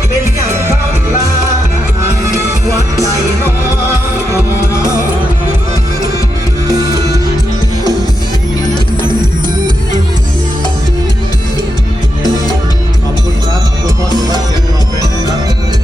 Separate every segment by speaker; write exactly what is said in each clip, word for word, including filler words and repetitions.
Speaker 1: เป็นอย่างทำลายหัวใจน้องขอบคุณครับขอบคุณพ่อสุภาพเสียงรอเป็นครับ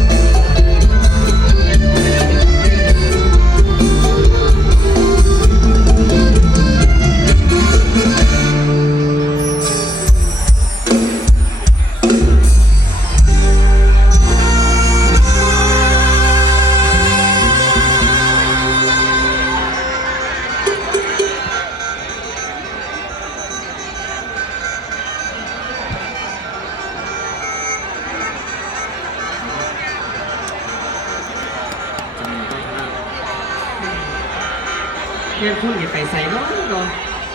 Speaker 2: เพื่อนคุณอย่าไปใส่น้องโดน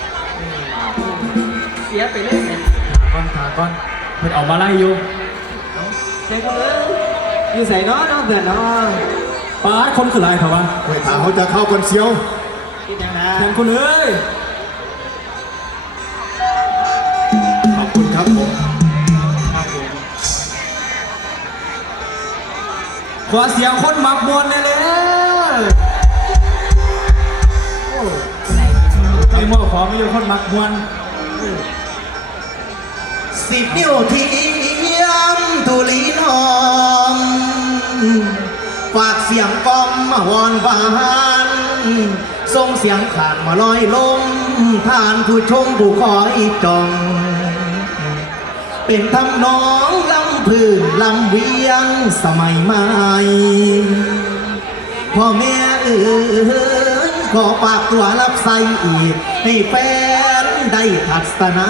Speaker 2: เสียไปเลยเนี่ย
Speaker 3: ก้อนขาก้อนเพิ่นออกมาไล่อยู่
Speaker 2: ใจกูเลยอยู่ใส่น้องน้องเดือดน้อง
Speaker 3: ป้าดคนคือไรเถอะวะ
Speaker 1: เวทาเขาจะเข้าคนเซียว
Speaker 2: คิดยังไง
Speaker 3: แทนคนเอ้ย
Speaker 1: ขอบคุณครับผม
Speaker 3: ขอเสียงคนมักมวนเลยเลยไอ้หม้อขอไม่ยอมคนมักมวน
Speaker 1: สิบนิ้วเทียมทุลีน้อง ฝากเสียงกล่อมมาวอนหวานส่งเสียงขานมาลอยลมผ่านผู้ชมผู้คอยจอง เป็นทำน้องลำพื้นลำเวียงสมัยใหม่พ่อแม่เอ๋ยขอฝากตัวรับใส่อีกให้แฟนได้ทัศนา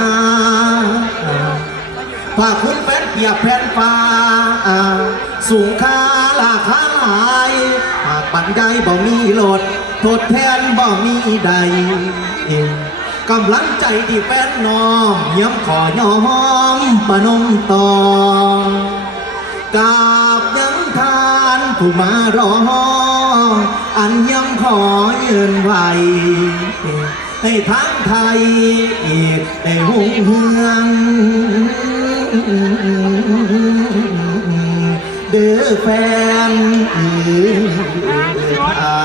Speaker 1: ฝากคุณแฟนเปียกแผ่นฟ้าสูงค่าราคาหลายหากปันใดบ่มีโหลดทดแทนบ่มีใดกำลังใจที่แฟนน้องย้ำขอยอมประนมต่อกราบยังทานผู้มารออันย้ำขอยืนไหวให้ทั้งไทยอีกได้หุ่งเฮืองเด้อแฟนอีเอา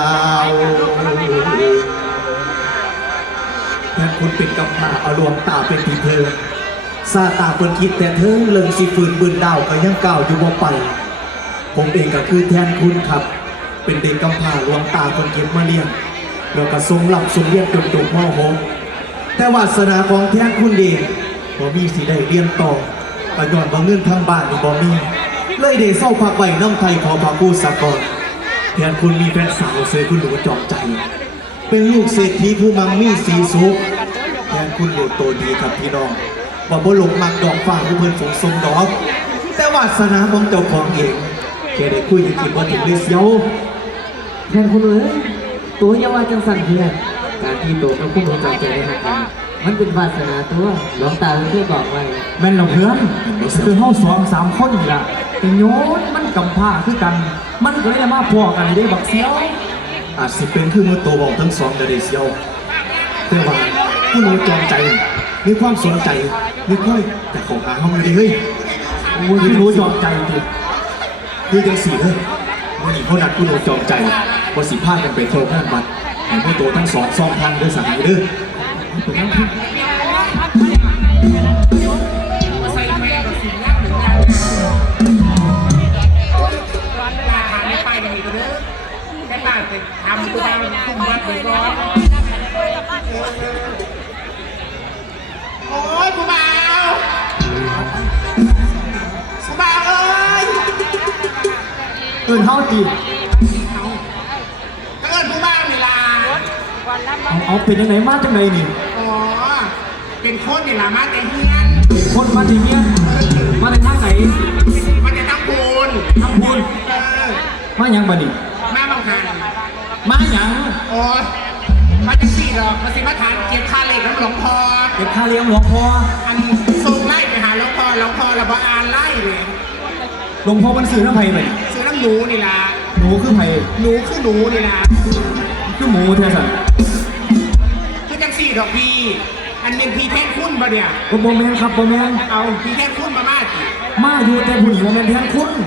Speaker 1: แทนคุณเป็นกำพร้าเอารวมตาเป็นทีเธอซาตาคนคิดแต่เธอเลิงสิฝืนบืนดาวก็ยังก้าวอยู่บ่ไปผมเองก็คือแทนคุณครับเป็นเด็กกำพร้ารวมตาคนเก็บมาเลี้ยงแล้วก็ทรงหลับทรงเรียนจนจบม หกแต่วาสนาของแทนคุณเองบ่มีสิได้เรียนต่อก็ย้อนว่าเงินทางบ้านนี่บ่มีเลยได้เศร้าพักไว้น้ำไทยขอพระผู้สากรแทนคุณมีแฟนสาวเสยคุณหนูจอมใจเป็นลูกเศรษฐีผู้มั่งมีสีสุขแทนคุณโหลดโตดีครับพี่น้องว่าบ่หลงมักดอกฟ้าผู้เพิ่นฝงทรงดอกแต่วาสนาของเจ้าของเองแค่ได้คุยกันกินว่าถึงได้เสียว
Speaker 2: แทนคุณเลยตัวอยาว่าจังสันเพียรการที่ตัวกับคุณหนูจำใจได้หักกันมันเป็นวาสนาตัวหลวงตาเคยบอกไว้แม่นเราเพื่อนคือห้องสองสามคนนี่ละเป็นโยนมันกำพร้าคือกัน มันก็เลยมาพอกันได้บักเสียว
Speaker 1: อาจสิเป็นคือมือโตบอกทั้งสองจะได้เสียวแต่ว่าผู้หนูจอมใจมีความสนใจมีค่อยแต่เขาหาห้องเลยเฮ้ย
Speaker 3: โอ้ยพี่รู้ยอมใจจริง
Speaker 1: คือจังสี่เฮ้ยวันนี้เขานัดผู้หนูจอมใจว่าสิพากันไปเที่ยวงานวัดให้ผู้โตทั้งสองสองพันด้วยสั่งเด้อ
Speaker 4: ทำตัวคุ้มวัดไปก่อนโอ้ยผู้บ่าวผู้บ่าวเอ้ย
Speaker 3: ตื่นเฮาจี
Speaker 4: ก็เอิญผู้บ่าวนี่ล่ะ
Speaker 3: เอาเอาเป็นยังไงมาจังไงนี่
Speaker 4: อ๋อเป็นคนนี่ล่ะมาแต่เฮียน
Speaker 3: คนมาที่เนี้ยมาในทางไหน
Speaker 4: มันจะตั้งปูน
Speaker 3: ทำพูน
Speaker 4: เออ
Speaker 3: มายังบ่นี่
Speaker 4: มาบางหัน
Speaker 3: มาหยัง
Speaker 4: โอ้ยมาจะสี่ดอกมาสิมาทานเกียรติคาเหล็กน้ำหลวงพ่อ
Speaker 3: เก็บค่าเลี้ยงหลวงพ่อ
Speaker 4: อันส่งไล่ไปหาหลวงพ่อหลวงพ่อแล้วบ่อ่านไล่เลย
Speaker 3: หลวงพ่อมันซื้อน้ำไผ่ไป
Speaker 4: ซื้อน้ำหนูนี่ล่ะ
Speaker 3: หนูคือไผ่
Speaker 4: หนูคือหนูนี่ล่ะ
Speaker 3: คือหมูแท้สัน
Speaker 4: คือจังสี่ดอกพี่อันเป็นพี่แท่งคุ้นปะเนี่ย
Speaker 3: บ่บ่แม่นครับบ่แม่น
Speaker 4: เอาพี่แท่งคุ้นมามาสิ
Speaker 3: มาอยู่แต่ผู้หญิงบ่แม่นแทนคุณ